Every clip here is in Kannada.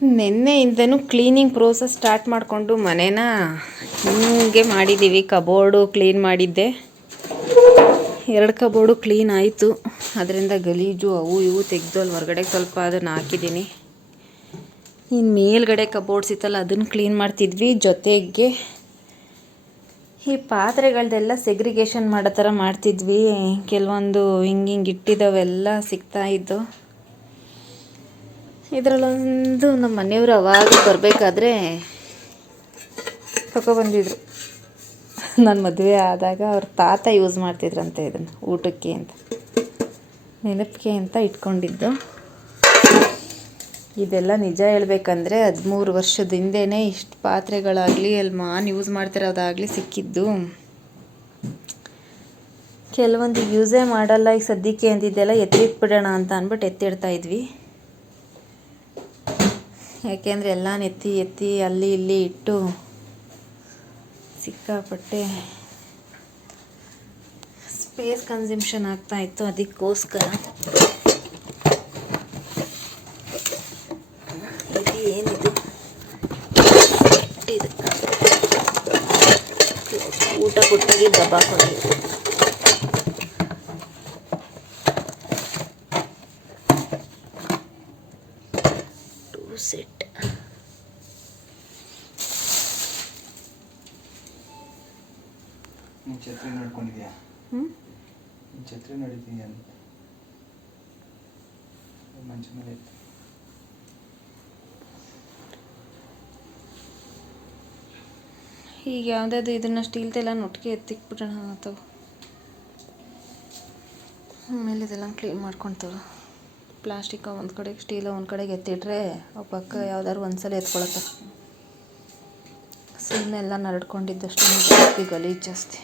ನಿನ್ನೆಯಿಂದನೂ ಕ್ಲೀನಿಂಗ್ ಪ್ರೋಸೆಸ್ ಸ್ಟಾರ್ಟ್ ಮಾಡಿಕೊಂಡು ಮನೇನ ಹಿಂಗೆ ಮಾಡಿದ್ದೀವಿ. ಕಬೋರ್ಡು ಕ್ಲೀನ್ ಮಾಡಿದ್ದೆ, 2 ಕಬೋರ್ಡು ಕ್ಲೀನ್ ಆಯಿತು. ಅದರಿಂದ ಗಲೀಜು ಅವು ಇವು ತೆಗೆದು ಅಲ್ಲಿ ಹೊರಗಡೆ ಸ್ವಲ್ಪ ಅದನ್ನು ಹಾಕಿದ್ದೀನಿ. ಇನ್ನು ಮೇಲ್ಗಡೆ ಕಬೋರ್ಡ್ಸ್ ಇತ್ತಲ್ಲ ಅದನ್ನು ಕ್ಲೀನ್ ಮಾಡ್ತಿದ್ವಿ. ಜೊತೆಗೆ ಈ ಪಾತ್ರೆಗಳದ್ದೆಲ್ಲ ಸೆಗ್ರಿಗೇಷನ್ ಮಾಡೋ ಥರ ಮಾಡ್ತಿದ್ವಿ. ಕೆಲವೊಂದು ಹಿಂಗೆ ಇಟ್ಟಿದ್ದಾವೆಲ್ಲ ಸಿಗ್ತಾಯಿದ್ದು. ಇದರಲ್ಲೊಂದು ನಮ್ಮ ಮನೆಯವರು ಅವಾಗ ಬರಬೇಕಾದ್ರೆ ತಗೊಬಂದಿದ್ರು. ನನ್ನ ಮದುವೆ ಆದಾಗ ಅವ್ರ ತಾತ ಯೂಸ್ ಮಾಡ್ತಿದ್ರಂತೆ ಇದನ್ನು ಊಟಕ್ಕೆ ಅಂತ, ನೆನಪಿಗೆ ಅಂತ ಇಟ್ಕೊಂಡಿದ್ದು. ಇದೆಲ್ಲ ನಿಜ ಹೇಳ್ಬೇಕಂದ್ರೆ 13 ವರ್ಷದ ಹಿಂದೆಯೇ ಇಷ್ಟು ಪಾತ್ರೆಗಳಾಗಲಿ ಅಲ್ಲಿ ಯೂಸ್ ಮಾಡ್ತಿರೋದಾಗಲಿ ಸಿಕ್ಕಿದ್ದು. ಕೆಲವೊಂದು ಯೂಸೇ ಮಾಡಲ್ಲ. ಈಗ ಸದ್ಯಕ್ಕೆ ಅಂದಿದ್ದೆಲ್ಲ ಎತ್ತಿಟ್ಬಿಡೋಣ ಅಂತ ಅಂದ್ಬಿಟ್ಟು ಎತ್ತಿಡ್ತಾಯಿದ್ವಿ. ಯಾಕೆಂದರೆ ಎಲ್ಲ ಎತ್ತಿ ಅಲ್ಲಿ ಇಲ್ಲಿ ಇಟ್ಟು ಸಿಕ್ಕಾಪಟ್ಟೆ ಸ್ಪೇಸ್ ಕನ್ಸಂಪ್ಷನ್ ಆಗ್ತಾಯಿತ್ತು. ಅದಕ್ಕೋಸ್ಕರ ಏನಿದು ಊಟ ಕೊಟ್ಟಾಗಿ ದಬ್ಬಾಕೊಂಡು ಸೆಟ್. ಛತ್ರಿ ನೋಡ್ಕೊಂಡಿದ್ಯಾ? ಛತ್ರಿ ನೋಡಿದ್ದೀನಿ ಅಂತ ಮಂಚ ಮೇಲೆ ಇತ್ತು. ಈಗ ಯಾವುದಾದ್ರು ಇದನ್ನು ಸ್ಟೀಲ್ದೆಲ್ಲ ಒಟ್ಟಿಗೆ ಎತ್ತಿಕ್ಬಿಡೋಣ ಅಥವಾ ಆಮೇಲೆ ಇದೆಲ್ಲ ಕ್ಲೀನ್ ಮಾಡ್ಕೊಳ್ತೇವೆ. ಪ್ಲಾಸ್ಟಿಕ್ ಒಂದು ಕಡೆಗೆ, ಸ್ಟೀಲ ಒಂದು ಕಡೆಗೆ ಎತ್ತಿಟ್ರೆ ಆ ಪಕ್ಕ ಯಾವ್ದಾದ್ರು ಒಂದ್ಸಲ ಎತ್ಕೊಳತ್ತೆ. ಸುಮ್ಮನೆ ಎಲ್ಲ ನರಡ್ಕೊಂಡಿದ್ದಷ್ಟು ಜಾಸ್ತಿ ಗಲೀಜು ಜಾಸ್ತಿ.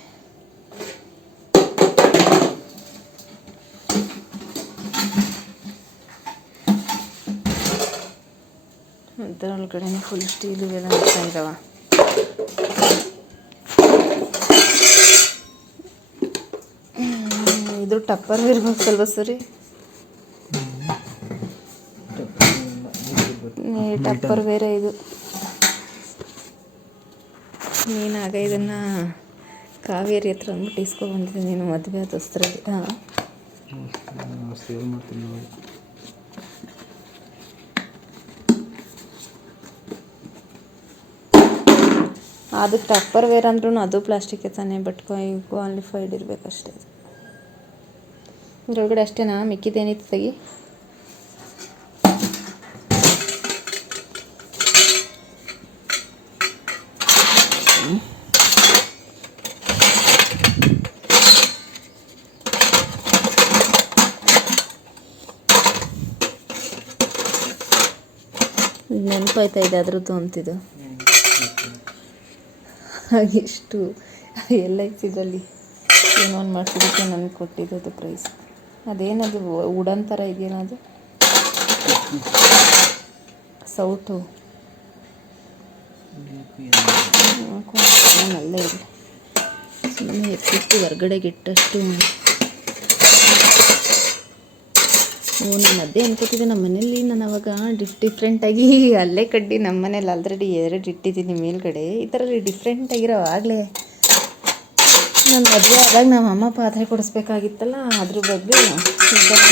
ಅದರೊಳಗಡೆ ಫುಲ್ ಸ್ಟೀಲ್ ಇವೆಲ್ಲ ಇರ್ತಾ ಇದ್ದಾವೆ. ಇದು ಟಪ್ಪರ್ ಇರ್ಬೇಕಲ್ವ ಸರಿ? ಟಪ್ಪರ್ ಬೇರೆ ಇದು. ನೀನಾಗ ಇದನ್ನು ಕಾವೇರಿ ಹತ್ರ ಅಂದ್ಬಿಟ್ಟು ಇಸ್ಕೊಬಂದಿದ್ದೆ ನೀನು ಮದುವೆ ಆದ ಹೊಸ್ತ್ರಲ್ಲಿ. ಅದು ಟಪ್ಪರ್ ವೇರ್ ಅಂದ್ರೂ ಅದು ಪ್ಲಾಸ್ಟಿಕ್ ತಾನೇ, ಬಟ್ ಕ್ವಾಲಿಫೈಡ್ ಇರಬೇಕಷ್ಟೇ. ಇದ್ರೊಳಗಡೆ ಅಷ್ಟೇನಾ? ಮಿಕ್ಕಿದ್ದೇನಿತ್ತು ತೆಗಿ. ನೆನಪಾಯ್ತಾ ಇದೆ ಅದ್ರದ್ದು ಅಂತಿದ್ದು. ಹಾಗೆಷ್ಟು LICದಲ್ಲಿ ಏನೋ ಒಂದು ಮಾಡಿಸಿದ್ದಕ್ಕೆ ನನಗೆ ಕೊಟ್ಟಿದ್ದು ಪ್ರೈಸ್. ಅದೇನದು ವುಡನ್ ಥರ ಇದೆಯಲ್ಲ ಅದು ಸೌಟು. ನಲ್ಲೇ ಇಲ್ಲ, ಸುಮ್ಮನೆ ಎತ್ತಿಟ್ಟು ಹೊರ್ಗಡೆಗೆ ಇಟ್ಟಷ್ಟು. ನಾನು ಅದೇ ಅನ್ಕೋತಿದ್ದೆ ನಮ್ಮ ಮನೇಲಿ. ನಾನು ಅವಾಗ ಡಿಫ್ರೆಂಟಾಗಿ ಅಲ್ಲೇ ಕಡ್ಡಿ ನಮ್ಮ ಮನೇಲಿ ಆಲ್ರೆಡಿ 2 ಇಟ್ಟಿದ್ದೀನಿ ಮೇಲ್ಗಡೆ. ಈ ಥರ ಡಿಫ್ರೆಂಟಾಗಿರೋ ಆಗಲೇ ನಾನು ಮದುವೆ ಆದಾಗ ನಮ್ಮ ಅಮ್ಮ ಪಾತ್ರೆ ಕೊಡಿಸ್ಬೇಕಾಗಿತ್ತಲ್ಲ, ಅದ್ರ ಬಗ್ಗೆ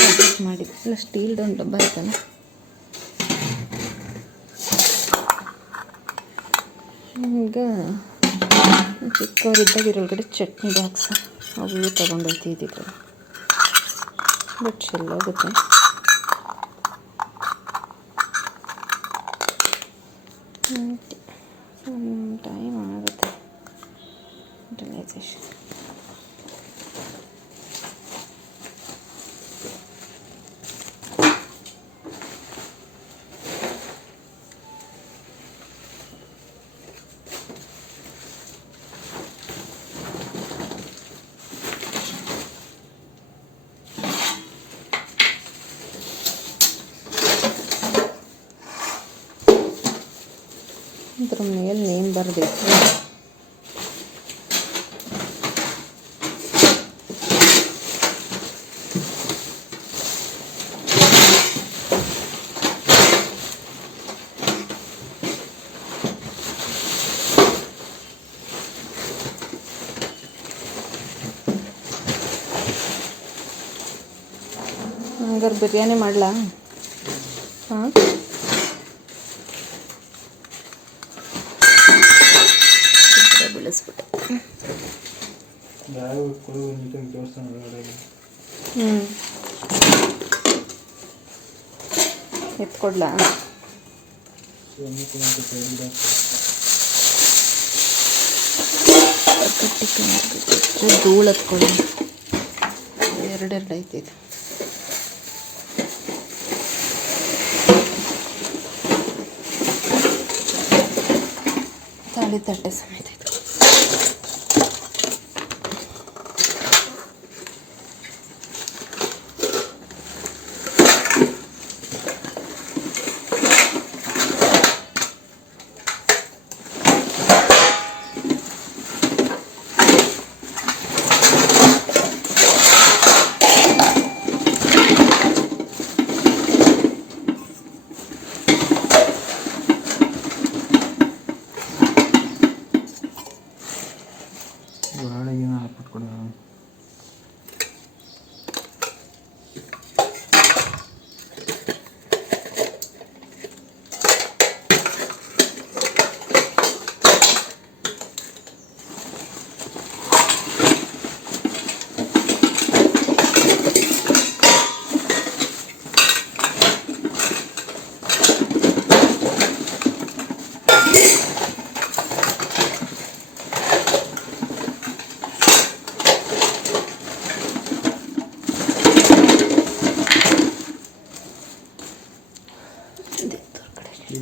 ಅಡ್ಜಸ್ಟ್ ಮಾಡಿದ್ದೆ. ಇಲ್ಲ ಸ್ಟೀಲ್ದು ಒಂದು ಡಬ್ಬ ಆಯ್ತಾನೆ. ಈಗ ಚಿಕ್ಕವರಿದ್ದಾಗ ಇದ್ರೊಳಗಡೆ ಚಟ್ನಿ ಬಾಕ್ಸ್ ಅವು ತೊಗೊಂಡೋಗ್ತಿದ್ದಿದ್ರು. ಬಟ್ ಚೆಲ್ಲೋಗುತ್ತೆ. ಟೈಮ್ ಆಗುತ್ತೆ ಯುಟಿಲೈಸೇಷನ್. ಇದ್ರ ಮೇಲೆ ನೇಮ್ ಬರಬೇಕು. ಹಂಗಾರೆ ಬಿರಿಯಾನಿ ಮಾಡಲಾ? ಹಾಂ, ಬೆಳೆಸ್ಬಿಟ್ಟೆ. ಯಾವ ಕೊಡು ನೀಟಾಗಿ ದೇವಸ್ಥಾನ ಒಳಗಡೆ ಎತ್ಕೊಡ್ಲಾ? ಧೂಳು ಹತ್ಕೊಳ್ಳಿ. ಎರಡೆರಡು ಐತೆ ಇದು. ತಾಳಿ ತಟ್ಟೆ ಸಮೇತ ಇದು. ಒಳಗಿನ ಹಾಕ್ಬಿಟ್ಕೊಡ.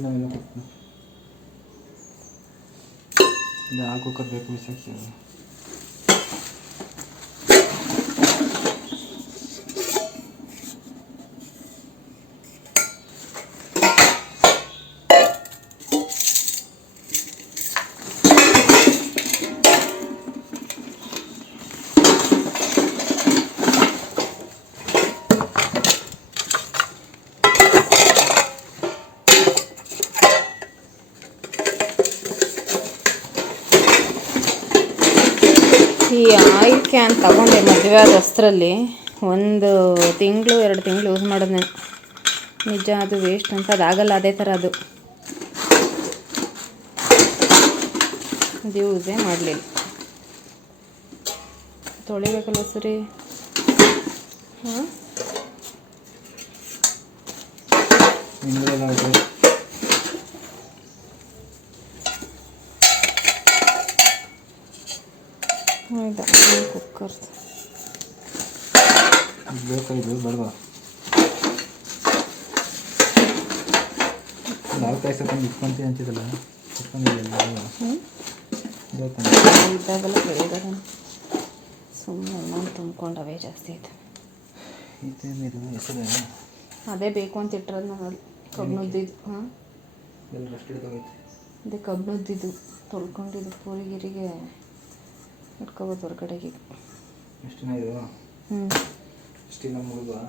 ನಾವೆಲ್ಲ ಕೊಡ್ತೀನಿ. ಇದು ಹಾಲು ಕುಕ್ಕರ್ ಬೇಕು ಬಿಸಾಕಿ. ಈ ಆಯಿಲ್ ಕ್ಯಾನ್ ತಗೊಂಡೆ ಮದುವೆ ಆದ ಹೊಸ್ತ್ರಲ್ಲಿ. 1 ತಿಂಗಳು 2 ತಿಂಗಳು ಯೂಸ್ ಮಾಡಿದ್ನೆ. ನಿಜ ಅದು ವೇಸ್ಟ್ ಅಂತ. ಅದಾಗಲ್ಲ ಅದೇ ಥರ ಅದು ಯೂಸೇ ಮಾಡಲಿಲ್ಲ. ತೊಳಿಬೇಕಲ್ಲ ಸರಿ. ಹಾಂ, ಹೌದಾ? ಕುಕ್ಕರ್ ಬೇಕಾಯ್ತು ಬೇಡವಾ? ನಾಲ್ಕಾಯ್ತು ಸೆಕೆಂಡ್ ಇಟ್ಕೊಂತೀನಿ ಅಂತಿದ್ದಲ್ಲ, ಇಟ್ಕೊಂಡಿಲ್ಲ. ಇದ್ದಾಗಲ್ಲ ಬೇಗ ಸುಮ್ಮನೆ ಅನ್ನ ತುಂಬ್ಕೊಂಡವೇ ಜಾಸ್ತಿ ಆಯ್ತು. ಹೆಸರು ಅದೇ ಬೇಕು ಅಂತ ಇಟ್ಟಿರೋದು ನಾನು. ಕಬ್ಬನದ್ದಿದ್ದು. ಹಾಂ, ಎಲ್ಲ ರಸ್ಟ್ ಹಿಡ್ದೋಗೈತೆ. ಅದೇ ಕಬ್ಬನದ್ದಿದ್ದು ತೊಳ್ಕೊಂಡಿದ್ದು ಪೂರಿಗಿರಿಗೆ ಇಟ್ಕೋಬೋದು ಹೊರಗಡೆಗೆ. ಎಷ್ಟು ದಿನ ಇದು? ಎಷ್ಟು ದಿನ ಮುಗಿದ್ವಾ?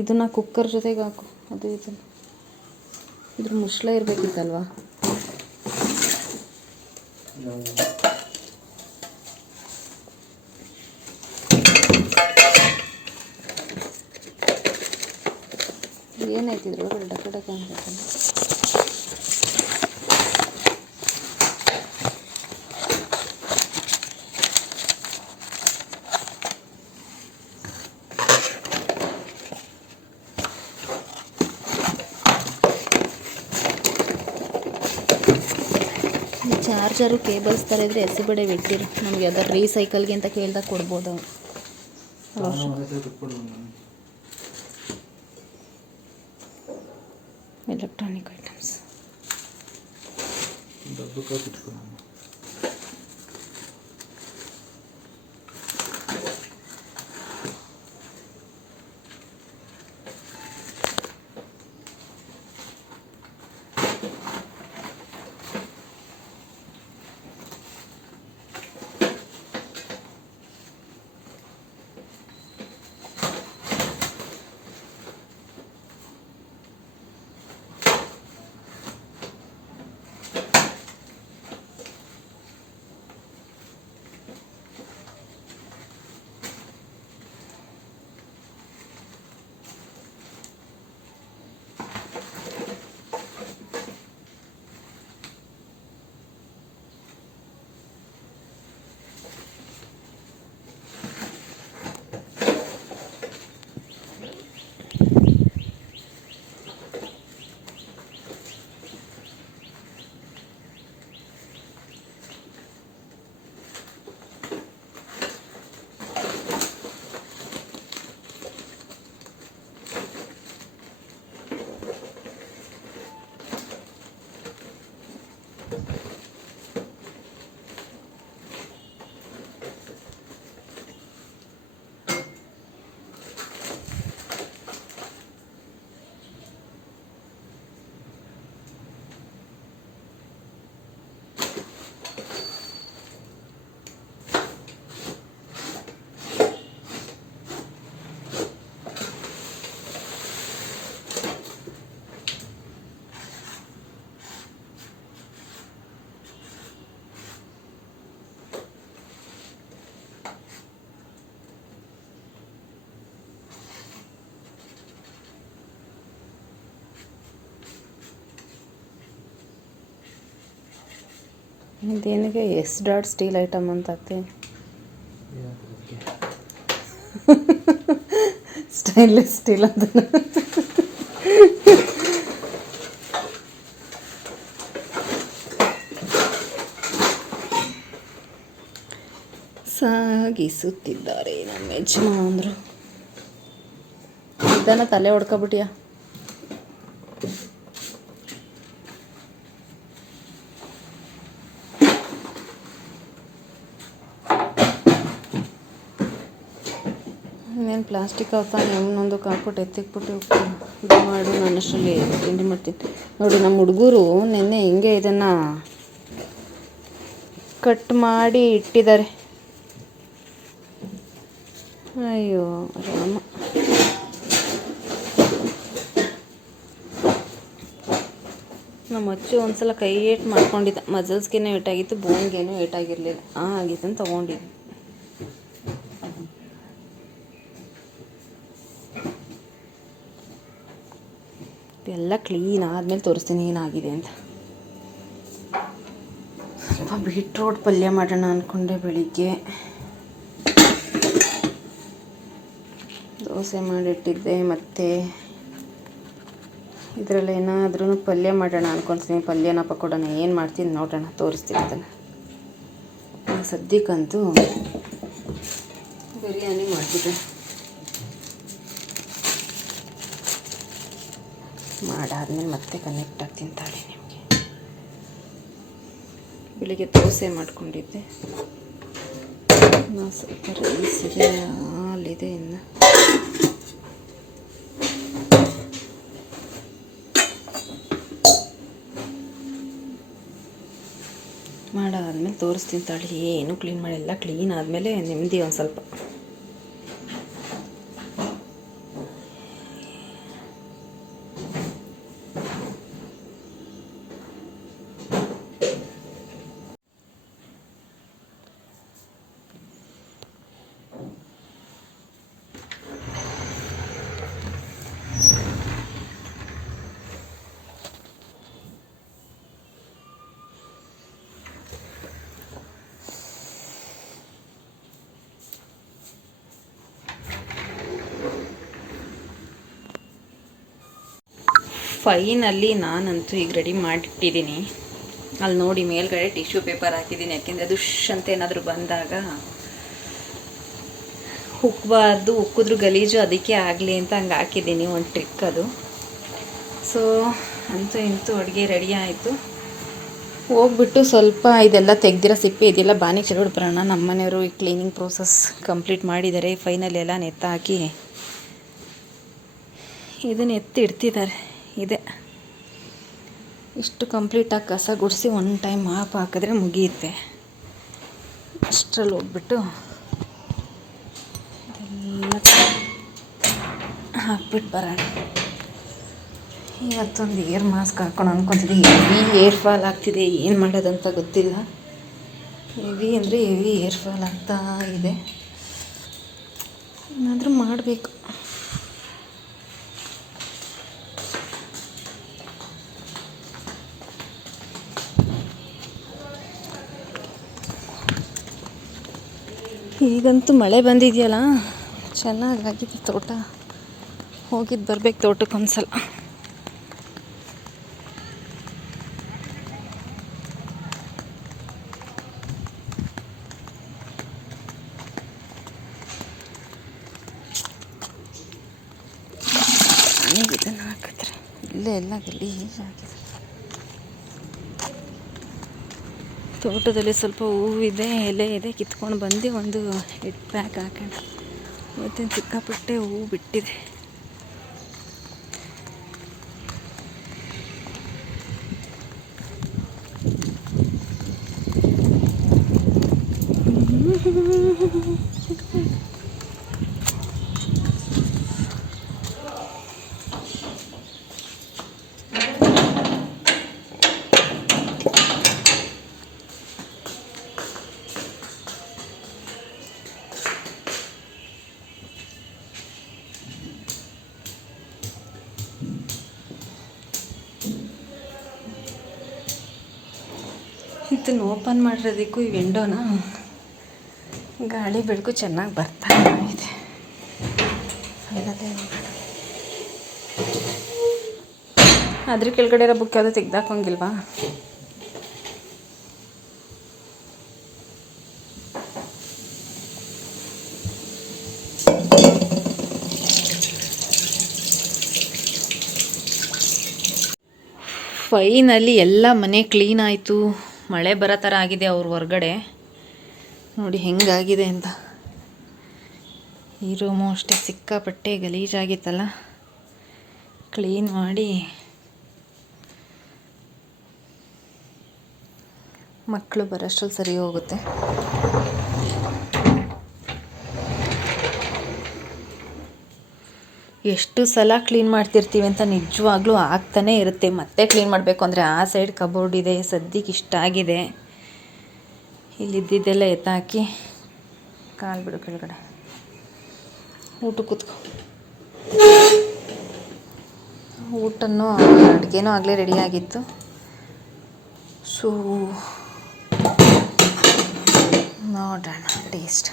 ಇದನ್ನು ಕುಕ್ಕರ್ ಜೊತೆಗೆ ಹಾಕು. ಅದು ಇದನ್ನು ಇದ್ರ ಮುಚ್ಚಳ ಇರಬೇಕಿತ್ತಲ್ವಾ? ಏನಾಯ್ತಿದ್ರು ಡಕ್ಕ ಡಕ್ಕ ಅನ್ಬೇಕಲ್ಲ. ಚಾರ್ಜರು ಕೇಬಲ್ಸ್ ಥರ ಇದ್ದರೆ ಎಸಿಬೇಡ ಬಿಟ್ಟಿರು. ನಮ್ಗೆ ಯಾವ್ದಾರು ರೀಸೈಕಲ್ಗೆ ಅಂತ ಕೇಳ್ದಾಗ ಕೊಡ್ಬೋದು. ಎಲೆಕ್ಟ್ರಾನಿಕ್ ಐಟಮ್ಸ್ ಇದೇನಿಗೆ ಎಸ್ ಡಾಟ್ ಸ್ಟೀಲ್ ಐಟಮ್ ಅಂತ ಹಾಕ್ತೀನಿ. ಸ್ಟೈನ್ಲೆಸ್ ಸ್ಟೀಲ್ ಅಂತ ಸಾಗಿಸುತ್ತಿದ್ದಾರೆ ನಮ್ಮ ಯಜಮಾನರು. ಇದನ್ನ ತಲೆ ಹೊಡ್ಕೊಬಿಟ್ಟಿಯಾ? ಇನ್ನೇನು ಪ್ಲಾಸ್ಟಿಕ್ ಅವತಾನೆ ಇನ್ನೊಂದು ಕಾಕ್ಬಿಟ್ಟು ಎತ್ತಿಕ್ಬಿಟ್ಟು ಇದು ಮಾಡು. ನಾನು ಅಷ್ಟರಲ್ಲಿ ತಿಂಡಿ ಮಾಡ್ತೀನಿ. ನೋಡಿ ನಮ್ಮ ಹುಡುಗರು ನೆನ್ನೆ ಹಿಂಗೆ ಇದನ್ನು ಕಟ್ ಮಾಡಿ ಇಟ್ಟಿದ್ದಾರೆ. ಅಯ್ಯೋ ರಾಮ. ನಮ್ಮ ಅಚ್ಚು ಒಂದ್ಸಲ ಕೈ ಏಟು ಮಾಡ್ಕೊಂಡಿದ್ದ. ಮಜಲ್ಸ್ಗೇನೋ ಏಟಾಗಿತ್ತು, ಬೋನ್ಗೇನೋ ಏಟಾಗಿರಲಿಲ್ಲ. ಆಗಿತ್ತು ಅಂತ ತೊಗೊಂಡಿದ್ದು. ಎಲ್ಲ ಕ್ಲೀನ್ ಆದಮೇಲೆ ತೋರಿಸ್ತೀನಿ ಏನಾಗಿದೆ ಅಂತ. ಸ್ವಲ್ಪ ಬೀಟ್ರೋಟ್ ಪಲ್ಯ ಮಾಡೋಣ ಅಂದ್ಕೊಂಡೆ. ಬೆಳಿಗ್ಗೆ ದೋಸೆ ಮಾಡಿಟ್ಟಿದ್ದೆ. ಮತ್ತು ಇದರಲ್ಲಿ ಏನಾದ್ರೂ ಪಲ್ಯ ಮಾಡೋಣ ಅಂದ್ಕೊಳ್ತೀನಿ. ಪಲ್ಯನ ಪಕೋಡನ ಏನು ಮಾಡ್ತೀನಿ ನೋಡೋಣ, ತೋರಿಸ್ತೀನಿ ಅದನ್ನು. ಸದ್ಯಕ್ಕಂತೂ ಬಿರಿಯಾನಿ ಮಾಡ್ತಿದ್ದೆ. ಮಾಡಾದ್ಮೇಲೆ ಮತ್ತೆ ಕನೆಕ್ಟ್ ಆಗ್ತೀನಿ ತಾಳಿ ನಿಮಗೆ. ಬೆಳಿಗ್ಗೆ ದೋಸೆ ಮಾಡ್ಕೊಂಡಿದ್ದೆ. ಸ್ವಲ್ಪ ರೈಸ್ ಇದೆ, ಹಾಲಿದೆ ಇನ್ನು. ಮಾಡಾದ್ಮೇಲೆ ತೋರಿಸ್ತೀನಿ ತಾಳಿ. ಏನು ಕ್ಲೀನ್ ಮಾಡಿಲ್ಲ. ಕ್ಲೀನ್ ಆದಮೇಲೆ ನೆಮ್ಮದಿ ಒಂದು ಸ್ವಲ್ಪ. ಫೈನಲ್ಲಿ ನಾನಂತೂ ಈಗ ರೆಡಿ ಮಾಡಿಟ್ಟಿದ್ದೀನಿ. ಅಲ್ಲಿ ನೋಡಿ ಮೇಲ್ಗಡೆ ಟಿಶ್ಯೂ ಪೇಪರ್ ಹಾಕಿದ್ದೀನಿ. ಯಾಕೆಂದರೆ ಅದು ಅಂತ ಏನಾದರೂ ಬಂದಾಗ ಉಕ್ಕಬಾರ್ದು, ಉಕ್ಕಿದ್ರು ಗಲೀಜು ಅದಕ್ಕೆ ಆಗಲಿ ಅಂತ ಹಂಗೆ ಹಾಕಿದ್ದೀನಿ. ಒಂದು ಟ್ರಿಕ್ ಅದು. ಸೊ ಅಂತೂ ಇಂತೂ ಅಡುಗೆ ರೆಡಿ ಆಯಿತು. ಹೋಗ್ಬಿಟ್ಟು ಸ್ವಲ್ಪ ಇದೆಲ್ಲ ತೆಗ್ದಿರೋ ಸಿಪ್ಪೆ ಇದೆಲ್ಲ ಬಾನಿಗೆ ಚೆಲ್ಬಿಟ್ಟು ಬರೋಣ. ನಮ್ಮ ಮನೆಯವರು ಈ ಕ್ಲೀನಿಂಗ್ ಪ್ರೋಸೆಸ್ ಕಂಪ್ಲೀಟ್ ಮಾಡಿದ್ದಾರೆ. ಫೈನಲ್ ಎಲ್ಲ ನೆತ್ತಾಕಿ ಇದನ್ನು ಎತ್ತಿ ಇಡ್ತಿದ್ದಾರೆ. ಇದೆ ಇಷ್ಟು ಕಂಪ್ಲೀಟಾಗಿ ಕಸ ಗುಡಿಸಿ ಒನ್ ಟೈಮ್ ಮಾಪ್ ಹಾಕಿದ್ರೆ ಮುಗಿಯುತ್ತೆ. ಅಷ್ಟರಲ್ಲಿ ಹೋಗ್ಬಿಟ್ಟು ಇದೆಲ್ಲ ಹಾಕ್ಬಿಟ್ಟು ಬರೋಣ. ಇವತ್ತೊಂದು ಏರ್ ಮಾಸ್ಕ್ ಹಾಕೋಣ ಅಂದ್ಕೊತಿದ್ದೆ. ಹೆವಿ ಏರ್ ಫಾಲ್ ಆಗ್ತಿದೆ. ಏನು ಮಾಡೋದಂತ ಗೊತ್ತಿಲ್ಲ. ಹೆವಿ ಅಂದರೆ ಹೆವಿ ಏರ್ ಫಾಲ್ ಆಗ್ತಾ ಇದೆ. ಏನಾದರೂ ಮಾಡಬೇಕು. ಈಗಂತೂ ಮಳೆ ಬಂದಿದೆಯಲ್ಲ, ಚೆನ್ನಾಗಾಗಿದೆ ತೋಟ. ಹೋಗಿದ್ದು ಬರ್ಬೇಕು ತೋಟಕ್ಕೆ ಒಂದ್ಸಲ. ಇದನ್ನು ಹಾಕಿದ್ರೆ ಇಲ್ಲೇ ಎಲ್ಲ ಗಲೀಜಾಗಿದೆ. ತೋಟದಲ್ಲಿ ಸ್ವಲ್ಪ ಹೂವಿದೆ, ಎಲೆ ಇದೆ, ಕಿತ್ಕೊಂಡು ಬಂದು ಒಂದು ಹೆಡ್ ಪ್ಯಾಕ್ ಹಾಕೋಣ. ಇವತ್ತಿನ ಸಿಕ್ಕಾಪಟ್ಟೆ ಹೂವು ಬಿಟ್ಟಿದೆ. ಇದನ್ನು ಓಪನ್ ಮಾಡಿರೋದಕ್ಕೂ ಈ ವಿಂಡೋನ ಗಾಳಿ ಬೆಳಕು ಚೆನ್ನಾಗಿ ಬರ್ತಾ ಇದೆ. ಅದ್ರ ಕೆಳಗಡೆ ಇರೋ ಬುಕ್ ಯಾವುದೋ ತೆಗ್ದಾಕೋಂಗಿಲ್ವಾ? ಫೈನಲಿ ಎಲ್ಲ ಮನೆ ಕ್ಲೀನ್ ಆಯಿತು. ಮಳೆ ಬರೋ ಥರ ಆಗಿದೆ ಅವ್ರ ಹೊರಗಡೆ. ನೋಡಿ ಹೆಂಗಾಗಿದೆ ಅಂತ. ಈ ರೂಮು ಅಷ್ಟೇ ಸಿಕ್ಕಾಪಟ್ಟೆ ಗಲೀಜಾಗಿತ್ತಲ್ಲ, ಕ್ಲೀನ್ ಮಾಡಿ ಮಕ್ಕಳು ಬರೋಷ್ಟ್ರಲ್ಲಿ ಸರಿ ಹೋಗುತ್ತೆ. ಎಷ್ಟು ಸಲ ಕ್ಲೀನ್ ಮಾಡ್ತಿರ್ತೀವಿ ಅಂತ ನಿಜವಾಗ್ಲೂ ಆಗ್ತಾನೇ ಇರುತ್ತೆ. ಮತ್ತೆ ಕ್ಲೀನ್ ಮಾಡಬೇಕು ಅಂದರೆ ಆ ಸೈಡ್ ಕಬೋರ್ಡ್ ಇದೆ, ಸದ್ಯಕ್ಕೆ ಇಷ್ಟ ಆಗಿದೆ. ಇಲ್ಲಿದ್ದೆಲ್ಲ ಎತ್ತಾಕಿ ಕಾಲು ಬಿಡು ಕೆಳಗಡೆ. ಊಟ ಕೂತ್ಕೊ. ಊಟನೂ ಅಡುಗೆನೂ ಆಗಲೇ ರೆಡಿಯಾಗಿತ್ತು. ಸೊ ನೋಡೋಣ ಟೇಸ್ಟ್.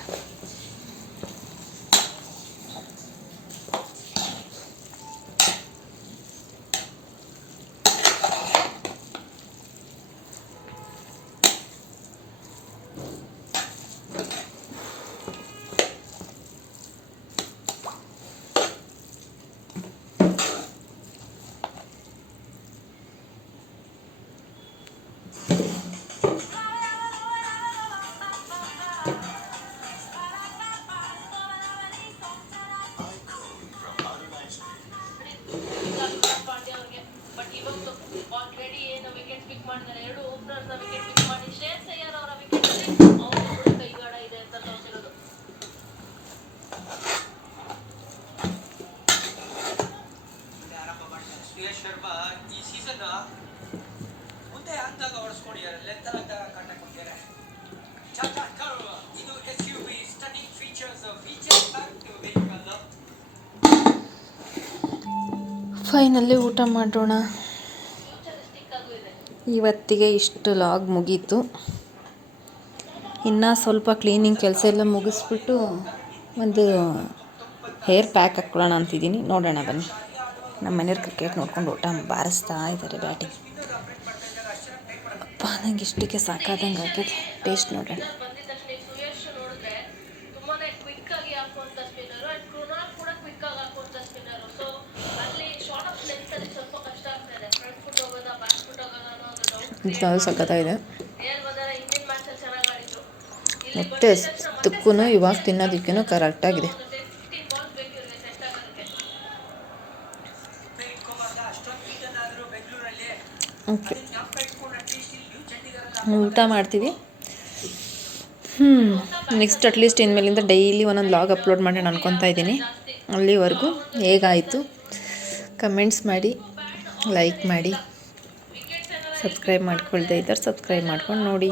ಫೈನಲಿ ಊಟ ಮಾಡೋಣ. ಇವತ್ತಿಗೆ ಇಷ್ಟು ಲಾಗ್ ಮುಗೀತು. ಇನ್ನು ಸ್ವಲ್ಪ ಕ್ಲೀನಿಂಗ್ ಕೆಲಸ ಎಲ್ಲ ಮುಗಿಸ್ಬಿಟ್ಟು ಒಂದು ಹೇರ್ ಪ್ಯಾಕ್ ಹಾಕ್ಕೊಳ್ಳೋಣ ಅಂತಿದ್ದೀನಿ. ನೋಡೋಣ ಬನ್ನಿ. ನಮ್ಮ ಮನೆಯವ್ರು ಕ್ರಿಕೆಟ್ ನೋಡ್ಕೊಂಡು ಊಟ ಬಾರಿಸ್ತಾ ಇದ್ದಾರೆ ಬ್ಯಾಟಿಂಗ್. ಅಪ್ಪ ನಂಗೆ ಇಷ್ಟಕ್ಕೆ ಸಾಕಾದಂಗೆ ಆಗ್ತದೆ. ಟೇಸ್ಟ್ ನೋಡೋಣ. ಸಖತ್ತಾಗಿದೆ. ಮತ್ತೆ ಅಷ್ಟಕ್ಕೂ ಇವಾಗ ತಿನ್ನೋದಕ್ಕೂ ಕರೆಕ್ಟಾಗಿದೆ. ಓಕೆ, ಊಟ ಮಾಡ್ತೀವಿ. ನೆಕ್ಸ್ಟ್ ಅಟ್ಲೀಸ್ಟ್ ಇನ್ಮೇಲಿಂದ ಡೈಲಿ ಒಂದೊಂದು ಲಾಗ್ ಅಪ್ಲೋಡ್ ಮಾಡೋಣ ಅನ್ಕೊತಾ ಇದ್ದೀನಿ. ಅಲ್ಲಿವರೆಗೂ ಹೇಗಾಯಿತು ಕಮೆಂಟ್ಸ್ ಮಾಡಿ, ಲೈಕ್ ಮಾಡಿ, ಸಬ್ಸ್ಕ್ರೈಬ್ ಮಾಡ್ಕೊಳ್ತಾ ಇದ್ದಾರೆ ಸಬ್ಸ್ಕ್ರೈಬ್ ಮಾಡ್ಕೊಂಡು ನೋಡಿ.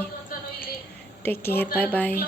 ಟೇಕ್ ಕೇರ್, ಬಾಯ್ ಬಾಯ್.